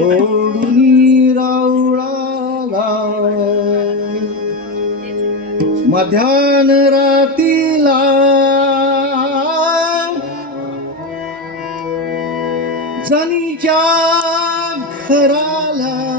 राउळाला मध्यान रात्रीला सनीच्या घराला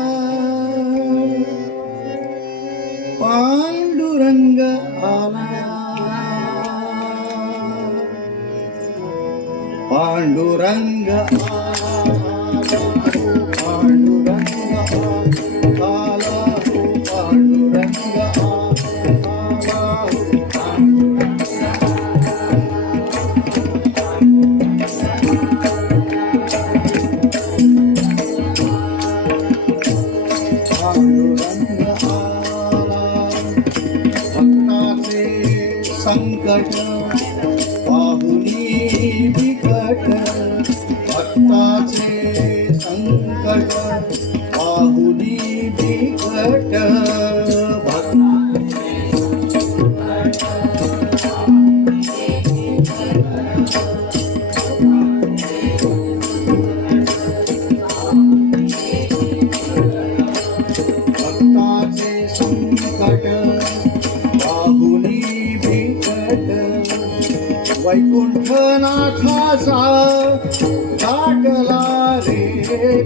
வைகுண்டாக்கலாரே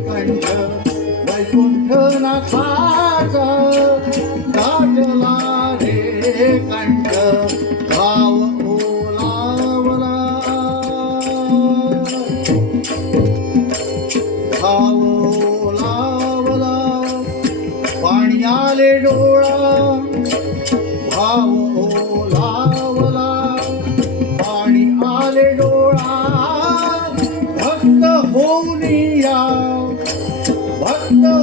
கண்ட வைகுண்டாக்கா no.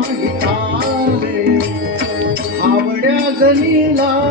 Dalila